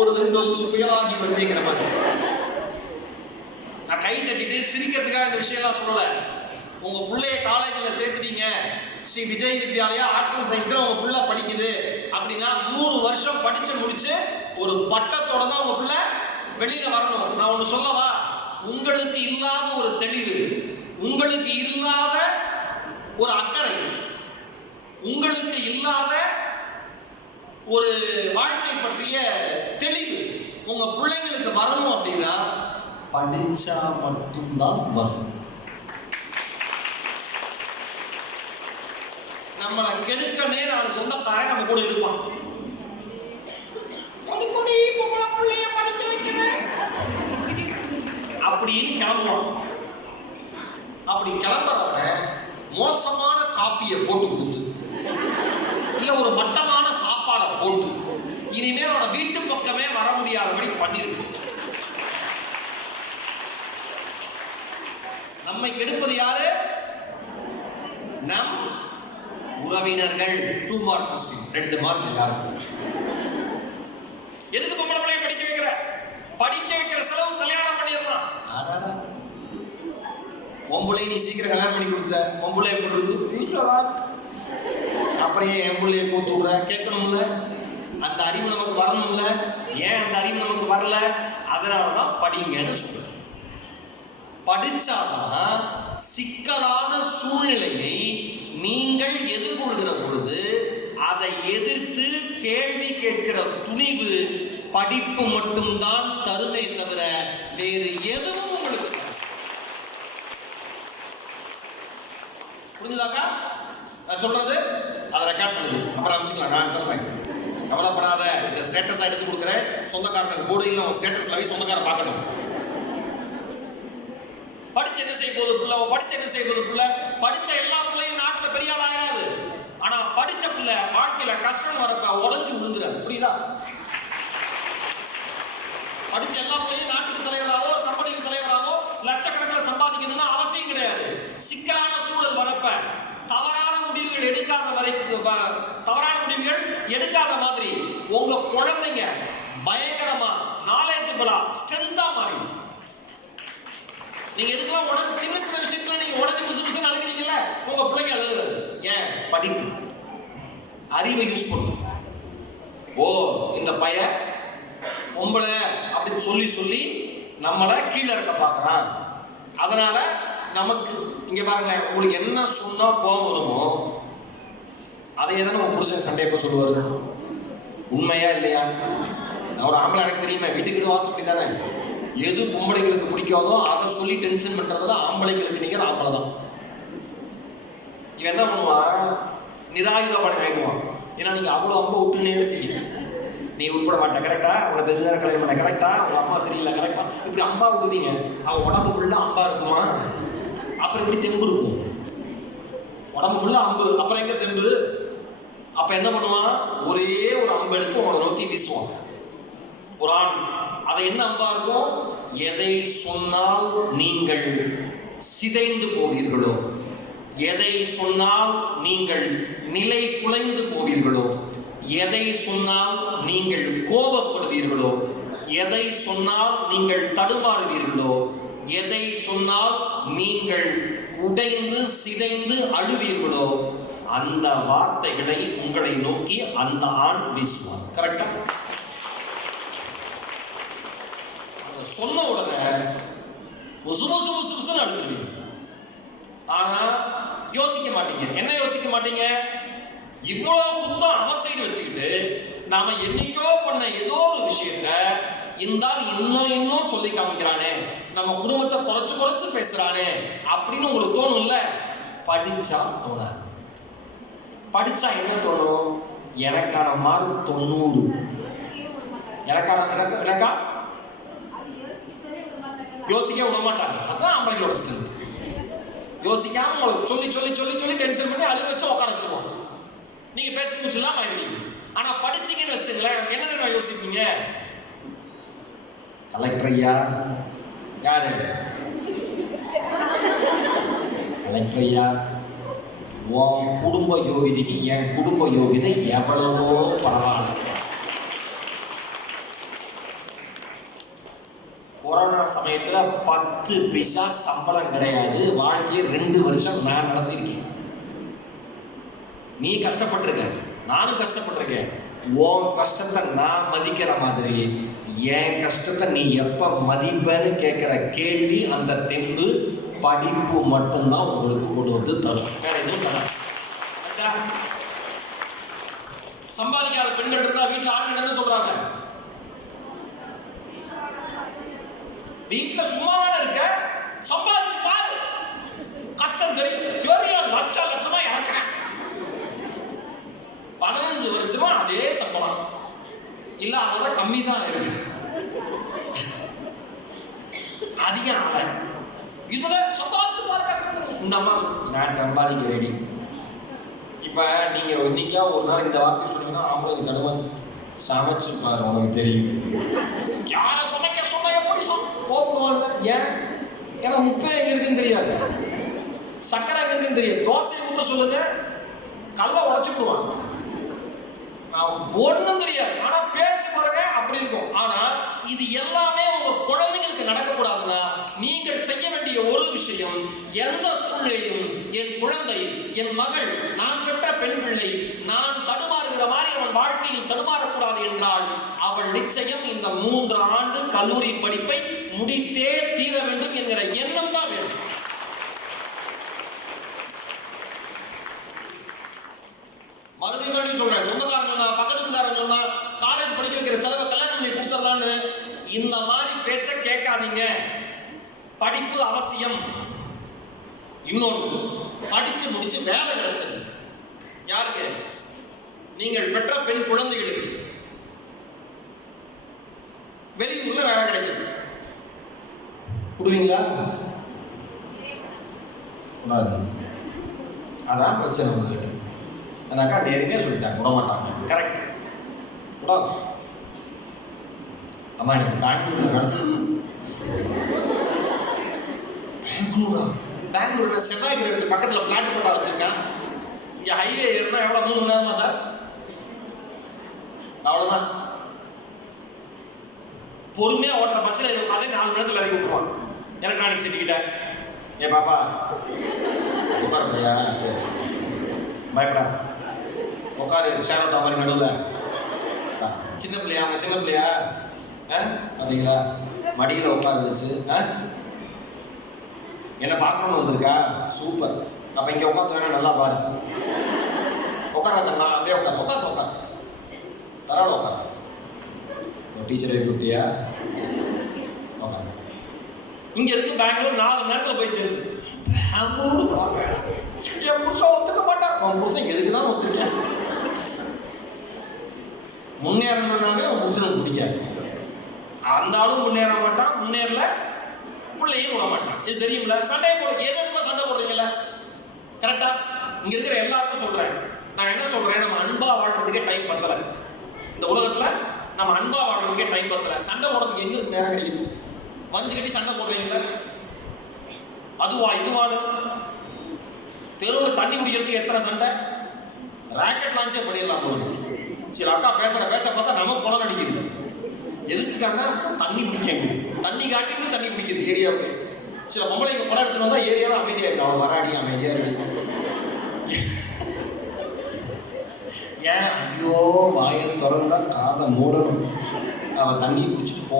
புயலாகி வருதுங்கிற மாதிரி. நான் கை தட்டிட்டு சிரிக்கிறதுக்காக இந்த விஷயம்லாம் சொல்லல. உங்க பிள்ளைய காலேஜில் சேர்த்துட்டீங்க, ஸ்ரீ விஜய் வித்யாலயா ஆர்ட்ஸ் அண்ட் சயின்ஸ்ல உங்க பிள்ளை படிக்குது அப்படின்னா 3 வருஷம் படிச்சு முடிச்சு ஒரு பட்டத்தோட தான் உங்க பிள்ளை வெளியில வரணும். நான் ஒண்ணு சொல்லவா, உங்களுக்கு இல்லாத ஒரு தெளிவு, உங்களுக்கு இல்லாத ஒரு அக்கறை, உங்களுக்கு இல்லாத ஒரு வாழ்க்கை பற்றிய தெளிவு உங்க பிள்ளைங்களுக்கு வரணும் அப்படின்னா படிச்சா மட்டும்தான் வரும். நம்மளை கெடுக்க நேரம் சொந்தக்காரன் நம்ம கூட இருப்பான். படிக்க வைக்கிறேன் அப்படின்னு கிளம்புவான். அப்படி கிளம்புறவன மோசமான காப்பியை போட்டு கொடுத்து இல்ல ஒரு மட்டமான சாப்பாடை போட்டு இனிமேல் அவனை வீட்டு பக்கமே வர முடியாதபடி பண்ணிருக்கு. நம்மை கெடுப்பது யாரு? நம் உறவினர்கள். 2 மார்க் கொஸ்டின், 2 மார்க் எல்லாருக்கும். எதுக்கு பொம்பளை பிள்ளைய படிக்க வைக்கிற? படிக்க வைக்கிற செலவு கல்யாணம் பண்ணிடலாம். பொம்பளை நீ சீக்கிரம் கல்யாணம் பண்ணி கொடுத்த, பொம்பளை எப்படி இருக்கு வீட்டுல, அப்புறம் ஏன் என் பிள்ளைய கூத்து விடுற? கேட்கணும்ல, அந்த அறிவு நமக்கு வரணும்ல. ஏன் அந்த அறிவு நமக்கு வரல? அதனாலதான் படிங்கன்னு சொல்றேன். படிச்சாதான் சிக்கலான சூழ்நிலையை நீங்கள் எதிர்கொள்கிற பொழுது அதை எதிர்த்து கேள்வி கேட்கிற துணிவு படிப்பு மட்டும்தான் தருமே தவிர வேறு எதுவும் உங்களுக்கு புரிஞ்சுதாக்கா? நான் சொல்றது அதை ரெக்கார்ட் பண்ணுது, அப்புறம் அமைச்சுக்கலாம். நான் சொல்றேன், கவலைப்படாத. இந்த ஸ்டேட்டஸ் எடுத்து கொடுக்குறேன், சொந்தக்காரனுக்கு போடு, இல்லை ஸ்டேட்டஸ்ல போய் சொந்தக்காரன் பார்க்கணும். படிச்சு என்ன செய்ய போகுது பிள்ளை? படிச்சு என்ன செய்ய போகுது பிள்ளை? படிச்ச எல்லா பிள்ளையும் நாட்டுல பெரிய ஆள் ஆகாது. ஆனா படிச்ச பிள்ளை வாழ்க்கையில கஷ்டம் வரப்ப உடஞ்சு விழுந்துறாரு. புரியுதா? படிச்ச எல்லா பிள்ளையும் நாட்டுக்கு தலைவராகவோ கம்பெனிக்கு தலைவராகவோ லட்சக்கணக்கில் சம்பாதிக்கணும்னு அவசியம் கிடையாது. சிக்கலான சூழல் வரப்ப தவறான முடிவுகள் எடுக்காத வரைக்கும், தவறான முடிவுகள் எடுக்காத மாதிரி உங்க குழந்தைங்க பயங்கரமா நாலேஜபிளா ஸ்ட்ரென்த்தா மாறிடும். நீங்க எதுக்கெல்லாம் உடனே சின்ன சின்ன விஷயத்துல நீங்க உடனே புதுசு புதுசு அழுகிறீங்கல்ல, உங்க பிள்ளைங்க அழுகுறது ஏன்? படிப்பு, அறிவை யூஸ் பண்ணும். ஓ இந்த பையன் பொம்பளை அப்படின்னு சொல்லி சொல்லி நம்மளை கீழே இருக்க பார்க்கறான். அதனால நமக்கு இங்க பாருங்களேன், உங்களுக்கு என்ன சொன்னா கோபம் வருமோ அதையே தான் நம்ம புருஷன் சண்டை எப்போ சொல்லுவாரு. உண்மையா இல்லையா? நான் ஒரு ஆம்பளை, எனக்கு தெரியுமே, வீட்டுக்கிட்ட வாசப்படி தானே. எது பொம்பளைங்களுக்கு பிடிக்காதோ அதை சொல்லி டென்ஷன் பண்றதுல ஆம்பளைங்களுக்கு நிகர் ஆம்பளை தான். இவன் என்ன பண்ணுவான்? நிராயுதபாணி ஆகிடுவான். ஏன்னா நீங்க அவ்வளோ அம்ப விட்டுனே இருக்கீங்க. நீ உட்பட மாட்டேன் கரெக்டா, உனக்கு தெரிஞ்சதான கல்யாணம் பண்ண கரெக்டா, அவங்க அம்மா சரியில்லை கரெக்டா, இப்படி அம்பா விடுவீங்க. அவன் உடம்பு ஃபுல்லா அம்பா இருக்குமா? அப்புறம் இப்படி தெம்பு இருக்கும். உடம்பு ஃபுல்லா அம்பு, அப்புறம் எங்க தெம்பு? அப்ப என்ன பண்ணுவான்? ஒரே ஒரு அம்பு எடுத்து உங்களை நோக்கி வீசுவான். ஒரு ஆண் அதை என்ன அம்பா இருக்கும்? எதை சொன்னால் நீங்கள் சிதைந்து போவீர்களோ, எதை சொன்னால் நீங்கள் நிலை குலைந்து போவீர்களோ, எதை சொன்னால் நீங்கள் கோபப்படுவீர்களோ, எதை சொன்னால் நீங்கள் தடுமாறுவீர்களோ, எதை சொன்னால் நீங்கள் உடைந்து சிதைந்து அழுவீர்களோ, அந்த வார்த்தைகளை உங்களை நோக்கி அந்த ஆண் வீசுவார். கரெக்டா? சொன்ன உடனே அழுதுருவீங்க. ஆனா யோசிக்க மாட்டீங்க. என்ன யோசிக்க மாட்டீங்க? இவ்வளவு குத்தம் அவன் சைடு வச்சுக்கிட்டு நாம என்னைக்கோ பண்ண ஏதோ ஒரு விஷயத்த இந்த இன்னும் சொல்லி காமிக்கிறானே, நம்ம குடும்பத்தை குறைச்சு பேசுறானே அப்படின்னு உங்களுக்கு தோணும் இல்ல? படிச்சா தோணாது. படிச்சா என்ன தோணும்? எனக்கான மார்க் 90. எனக்கா யோசிக்க விட மாட்டாங்க. அதான் ஆம்பளைங்களோட ஸ்ட்ரென்த். யோசிக்காம உங்களுக்கு சொல்லி டென்ஷன் பண்ணி அழுக வச்சு உட்கார வச்சுருவோம். நீங்க பேச்சு மூச்சுலாம் ஆயிடுவீங்க. ஆனா படிச்சீங்கன்னு வச்சுங்களேன், என்ன தெரியுமா யோசிப்பீங்க? கலெக்டர் ஐயா யாரு? கலெக்டர் ஐயா, உன் குடும்ப யோகிதைக்கு என் குடும்ப யோகிதை எவ்வளவோ பரவாயில்ல. கொரோனா சமயத்துல 10 பைசா சம்பளம் கிடையாது. வாழ்க்கையை 2 வருஷம் நான் நடத்திருக்கேன். நீ கஷ்டப்பட்டிருக்க, நானும் கஷ்டப்பட்டிருக்கேன். உன் கஷ்டத்தை நான் மதிக்கிற மாதிரி என் கஷ்டத்தை நீ எப்ப மதிப்பேன்னு கேட்கிற கேள்வி, அந்த தெம்பு படிப்பு மட்டும்தான் உங்களுக்கு கொண்டு வந்து தரும். வேற எதுவும் தர. சம்பாதிக்காத பெண்கள் இருந்தா வீட்டுல ஆண்கள் என்ன சொல்றாங்க? வீட்டுல சும்மாவான இருக்க, சம்பாதிச்சு பாரு, கஷ்டம் தெரியும். லட்சமா இறக்குறேன். 15 வருஷமா அதே சம்பளம் இல்ல, அதோட கம்மி தான் இருக்கு. அதிக ஆதாயம். இதுல சம்பாதிச்சு பாரு, கஷ்டம். இந்த அம்மா நான் சம்பாதிக்க ரெடி. இப்ப நீங்க இன்னைக்கா ஒரு நாள் இந்த வார்த்தை சொன்னீங்கன்னா அவங்களுக்கு தடுமை. சமைச்சு பாரு, உனக்கு தெரியும். யார சமைக்க சொன்னா எப்படி கோபப்படுவாங்க? ஏன்? ஏன்னா உப்பே எங்க இருக்குன்னு தெரியாது, சக்கரை எங்க இருக்குன்னு தெரியாது. தோசையை ஊத்த சொல்லுங்க, கல்ல உடைச்சு போடுவாங்க. ஒண்ணும் தெரியாது, ஆனா பேச்சு பாருங்க அப்படி இருக்கும். ஆனா இது எல்லாமே உங்க குழந்தைங்களுக்கு நடக்கக்கூடாதுன்னா நீங்கள் செய்ய வேண்டிய ஒரு விஷயம், எந்த சூழ்நிலையும் என் குழந்தை, என் மகள், நான் பெற்ற பெண் பிள்ளை, நான் தடுமாறுகிற மாதிரி அவன் வாழ்க்கையில் தடுமாறக்கூடாது என்றால் அவள் நிச்சயம் இந்த 3 ஆண்டு கல்லூரி படிப்பை முடித்தே தீர வேண்டும் என்கிற எண்ணம் தான் வேண்டும். மறுபடியும் சொல்றேன், சொந்தக்காரங்க சொன்னா, பக்கத்துக்காரங்க சொன்னா, காலேஜ் படிக்க வைக்கிற செலவை கல்யாணம் பண்ணி கொடுத்துடலான்னு இந்த மாதிரி பேச்ச கேட்காதீங்க. படிப்பு அவசியம். இன்னொன்று, படிச்சு முடிச்சு வேலை கிடைச்சது யாருக்கு? நீங்கள் பெற்ற பெண் குழந்தைகளுக்கு வெளியூர்ல வேலை கிடைக்குது, கொடுவீங்களா? அதான் பிரச்சனை உங்ககிட்ட. அக்கா நேருமே சொல்லிட்டாங்க, விட மாட்டாங்க. கரெக்ட், விடாது. அம்மா எனக்கு பெங்களூர்ல பெங்களூர்ல செவ்வாய் கிரகத்துக்கு பக்கத்துல பிளாட் போட்டா வச்சிருக்கேன். இங்க ஹைவே ஏறினா எவ்வளவு 3 மணி நேரமா சார்? அவ்வளவுதான். பொறுமையா ஓட்டுற பஸ்ல அதே 4 மணி நேரத்துல இறக்கி விட்டுருவான். எலக்ட்ரானிக் சிட்டி கிட்ட. ஏ பாப்பா உட்காருப்பையா? சரி சரி, பயப்படா, உட்காரு. ஷேர் அவுட் மாதிரி நடுவில். சின்ன பிள்ளையா? அவங்க சின்ன பிள்ளையா? பார்த்தீங்களா? மடியில் உட்கார வச்சு என்ன பார்க்கணும்னு வந்திருக்கா? சூப்பர். அப்போ இங்கே உட்காந்து வேணா நல்லா பாரு. உட்காராதம்மா, அப்படியே உட்காந்து உட்காரு. பரவாயில்ல உட்காரு. டீச்சர் எழுதி விட்டியா? உட்காரு. இங்கே இருக்கு பெங்களூர் 4 மணி நேரத்தில் போய் சேர்த்து. பெங்களூர் என் புருஷன் ஒத்துக்க மாட்டார். உன் புருஷன் எதுக்கு தான் ஒத்துருக்கேன்? முன்னேறணும்னாவே உன் புருஷனுக்கு பிடிக்காது. அந்த ஆளும் முன்னேற மாட்டான், முன்னேறல பிள்ளையும் விட மாட்டான். இது தெரியுமில்ல? சண்டை போட எதுக்கும் சண்டை போடுறீங்கல்ல? கரெக்டா? இங்க இருக்கிற எல்லாருக்கும் சொல்றேன். நான் என்ன சொல்றேன், நம்ம அன்பா வாழ்றதுக்கே டைம் பத்தல. இந்த உலகத்துல நம்ம அன்பா வாழ்றதுக்கே டைம் பத்தல. சண்டை போடுறதுக்கு எங்க இருக்கு நேரம் கிடைக்குது? வரிஞ்சு கட்டி சண்டை போடுறீங்களா? அதுவா இதுவானு தெருவில் தண்ணி குடிக்கிறதுக்கு எத்தனை சண்டை? ராக்கெட் லான்ச்சே பண்ணிடலாம் போடுது. சரி, அக்கா பேசுற பேச்ச பார்த்தா நமக்கு குளம் அடிக்குது. எதுக்குக்கான தண்ணி பிடிக்க, தண்ணி காட்டிட்டு தண்ணி பிடிக்குது ஏரியாவுக்கு. சில பொம்பளைங்க குளம் எடுத்துட்டு வந்தா ஏரியாவும் அமைதியா இருக்கு. அவன் வராடி அமைதியா இருக்கு. ஏன்? ஐயோ, வாயை திறந்தா காதை மூடணும். அவ தண்ணி குடிச்சிட்டு போ.